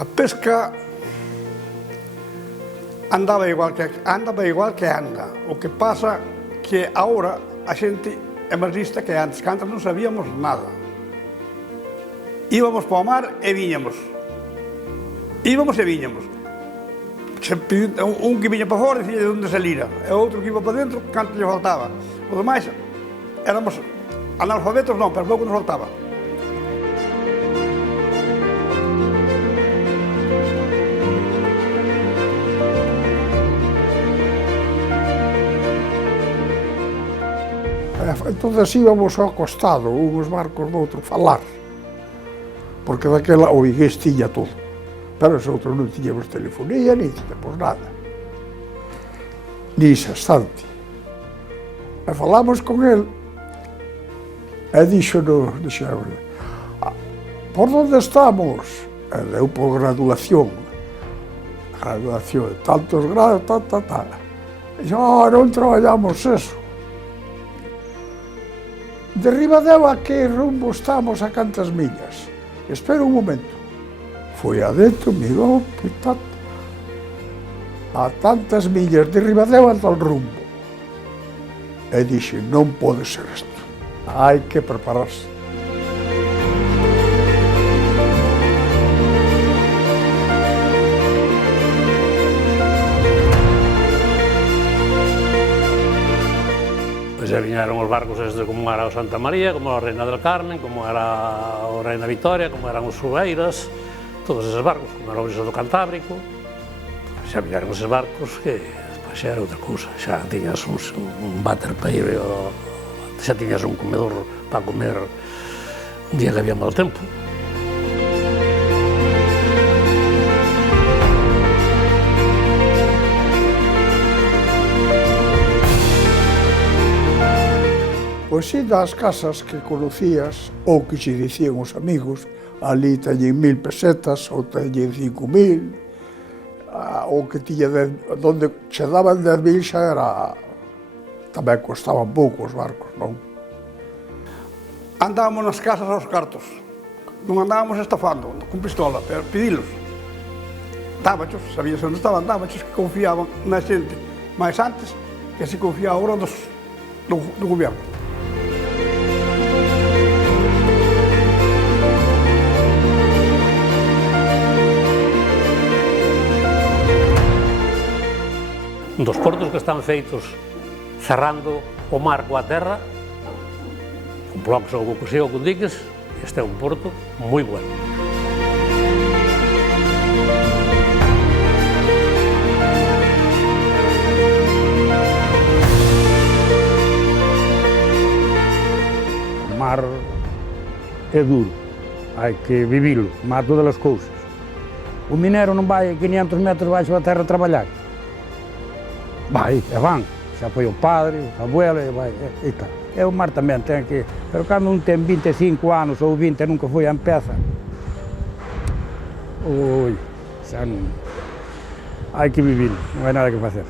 A pesca andaba igual que anda. O que pasa que agora a xente é máis lista que antes, que antes non sabíamos nada. Íbamos para o mar e viñamos. Un que viña para fora dicía de onde salira, e outro que iba para dentro, canto lle faltaba. Os demais éramos analfabetos, non, pero pouco nos faltaba. Entón íbamos ao costado, uns barcos do outro, falar, porque daquela o vigués tiña todo, pero os outros non tiñamos telefonía, ni tiñamos nada, ni sextante. E falamos con el, e dixonos, por onde estamos? E deu por graduación, tantos grados, E dixo, non traballamos eso. De Ribadeo a que rumbo estamos, a cantas millas? Espera un momento. Foi adentro, mirou, a tantas millas de Ribadeo a tal rumbo. E dixe, non pode ser isto. Hai que prepararse. Pois viñeron os barcos desde como era o Santa María, como era o Reina del Carmen, como era o Reina Victoria, como eran os Subeiras, todos eses barcos, como era o Briso do Cantábrico. Xa viñeron eses barcos que despois xa era outra cousa, xa tiñas un váter para ir, xa tiñas un comedor para comer un día que había mal tempo. Pois si, das casas que conocías, ou que xe dicían os amigos, ali teñen 1000 pesetas, ou teñen 5000, ou que tiña, donde che daban 10.000 xa era, tamén costaban pouco os barcos, non? Andábamos nas casas aos cartos, non andábamos estafando, con pistola, pero pedilos. Dábachos, sabías onde estaban, dábachos que confiaban na xente, máis antes que se confía agora do goberno. Dos portos que están feitos cerrando o mar coa terra, con blocos ou con diques, este é un porto moi bueno. O mar é duro, hai que vivilo, má todas as cousas. O minero non vai a 500 metros baixo da terra a traballar. Vai, e van, xa foi o padre, o abuelo, e tal. E o mar tamén ten que... Pero cando un ten 25 anos ou 20 e nunca foi a empeza, xa non... Hai que vivir, non hai nada que facer.